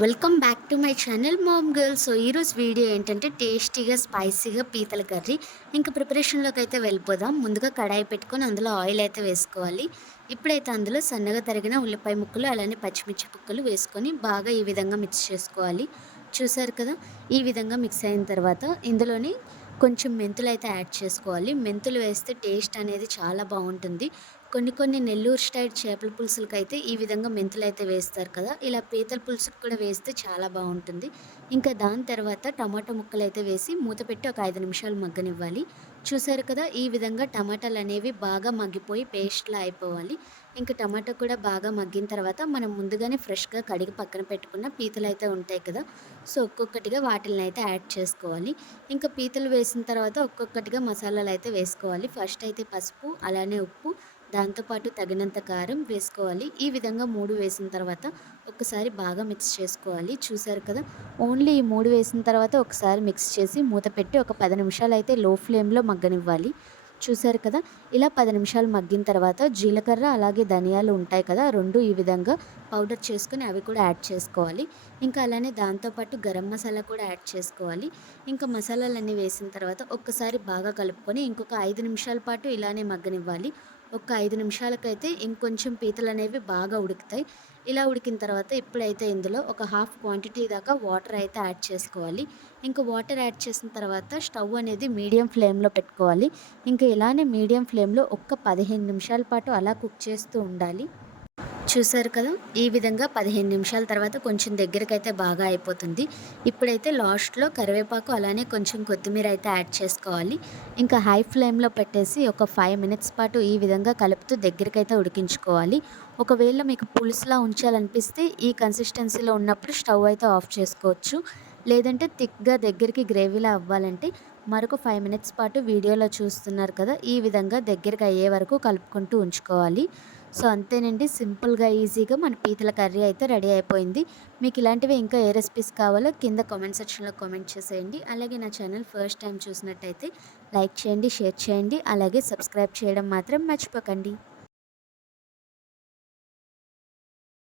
Welcome back to my channel mom girl so ఈరోజు video ఏంటంటే టేస్టీగా స్పైసీగా పీతల కర్రీ. ఇంకా ప్రిపరేషన్లోకి అయితే వెళ్ళిపోదాం. ముందుగా కడాయి పెట్టుకొని అందులో ఆయిల్ అయితే వేసుకోవాలి. ఇప్పుడైతే అందులో సన్నగా తరిగిన ఉల్లిపాయ ముక్కలు అలానే పచ్చిమిర్చి ముక్కలు వేసుకొని బాగా ఈ విధంగా మిక్స్ చేసుకోవాలి. చూసారు కదా? ఈ విధంగా మిక్స్ అయిన తర్వాత ఇందులోని కొంచెం మెంతులు అయితే యాడ్ చేసుకోవాలి. మెంతులు వేస్తే టేస్ట్ అనేది చాలా బాగుంటుంది. కొన్ని కొన్ని నెల్లూరు స్టైల్ చేపల పులుసులకి అయితే ఈ విధంగా మెంతులు అయితే వేస్తారు కదా. ఇలా పీతల పులుసుకు కూడా వేస్తే చాలా బాగుంటుంది. ఇంకా దాని తర్వాత టమాటో ముక్కలు అయితే వేసి మూత పెట్టి ఒక ఐదు నిమిషాలు మగ్గనివ్వాలి. చూసారు కదా ఈ విధంగా టమాటాలు అనేవి బాగా మగ్గిపోయి పేస్ట్లా అయిపోవాలి. ఇంకా టమాటా కూడా బాగా మగ్గిన తర్వాత మనం ముందుగానే ఫ్రెష్గా కడిగి పక్కన పెట్టుకున్న పీతలు అయితే ఉంటాయి కదా సో ఒక్కొక్కటిగా వాటిని అయితే యాడ్ చేసుకోవాలి. ఇంకా పీతలు వేసిన తర్వాత ఒక్కొక్కటిగా మసాలాలు అయితే వేసుకోవాలి. ఫస్ట్ అయితే పసుపు అలానే ఉప్పు దాంతోపాటు తగినంత కారం వేసుకోవాలి. ఈ విధంగా మూడు వేసిన తర్వాత ఒకసారి బాగా మిక్స్ చేసుకోవాలి. చూసారు కదా? ఓన్లీ ఈ మూడు వేసిన తర్వాత ఒకసారి మిక్స్ చేసి మూత పెట్టి ఒక పది నిమిషాలు అయితే లో ఫ్లేమ్లో మగ్గనివ్వాలి. చూసారు కదా? ఇలా పది నిమిషాలు మగ్గిన తర్వాత జీలకర్ర అలాగే ధనియాలు ఉంటాయి కదా? రెండు ఈ విధంగా పౌడర్ చేసుకుని అవి కూడా యాడ్ చేసుకోవాలి. ఇంకా అలానే దాంతోపాటు గరం మసాలా కూడా యాడ్ చేసుకోవాలి. ఇంకా మసాలాలన్నీ వేసిన తర్వాత ఒక్కసారి బాగా కలుపుకొని ఇంకొక ఐదు నిమిషాల పాటు ఇలానే మగ్గనివ్వాలి. ఒక ఐదు నిమిషాలకైతే ఇంకొంచెం పీతలు అనేవి బాగా ఉడుకుతాయి. ఇలా ఉడికిన తర్వాత ఇప్పుడైతే ఇందులో ఒక హాఫ్ క్వాంటిటీ దాకా వాటర్ అయితే యాడ్ చేసుకోవాలి. ఇంకా వాటర్ యాడ్ చేసిన తర్వాత స్టవ్ అనేది మీడియం ఫ్లేమ్లో పెట్టుకోవాలి. ఇంకా ఇలానే మీడియం ఫ్లేమ్లో ఒక్క పదిహేను నిమిషాల పాటు అలా కుక్ చేస్తూ ఉండాలి. చూసారు కదా ఈ విధంగా పదిహేను నిమిషాల తర్వాత కొంచెం దగ్గరికి అయితే బాగా అయిపోతుంది. ఇప్పుడైతే లాస్ట్లో కరివేపాకు అలానే కొంచెం కొత్తిమీర అయితే యాడ్ చేసుకోవాలి. ఇంకా హై ఫ్లేమ్లో పెట్టేసి ఒక ఫైవ్ మినిట్స్ పాటు ఈ విధంగా కలుపుతూ దగ్గరకైతే ఉడికించుకోవాలి. ఒకవేళ మీకు పులుసులా ఉంచాలనిపిస్తే ఈ కన్సిస్టెన్సీలో ఉన్నప్పుడు స్టవ్ అయితే ఆఫ్ చేసుకోవచ్చు. లేదంటే థిక్గా దగ్గరికి గ్రేవీలా అవ్వాలంటే మరొక ఫైవ్ మినిట్స్ పాటు వీడియోలో చూస్తున్నారు కదా ఈ విధంగా దగ్గరికి అయ్యే వరకు కలుపుకుంటూ ఉంచుకోవాలి. సో అంతేనండి. సింపుల్గా ఈజీగా మన పీతల కర్రీ అయితే రెడీ అయిపోయింది. మీకు ఇలాంటివి ఇంకా ఏ రెసిపీస్ కావాలో కింద కామెంట్ సెక్షన్లో కామెంట్ చేసేయండి. అలాగే నా ఛానల్ ఫస్ట్ టైం చూసినట్టయితే లైక్ చేయండి షేర్ చేయండి. అలాగే సబ్స్క్రైబ్ చేయడం మాత్రం మర్చిపోకండి.